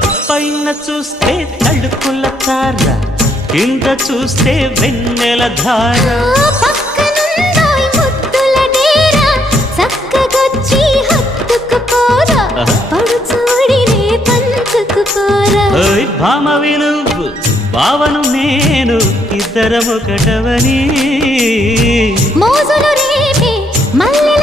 పైన చూస్తే తడుకుల తార, కింద చూస్తే వెన్నెల ధార. పక్కనుందోయ్ ముద్దుల డేరా, చక్కగొచ్చి హత్తుకుపోరా, పడుచూడినే పంచుకుపోరా. భామ విలువు భావను నేను, ఇద్దరమొకటవని మోజులు రేపే మల్లె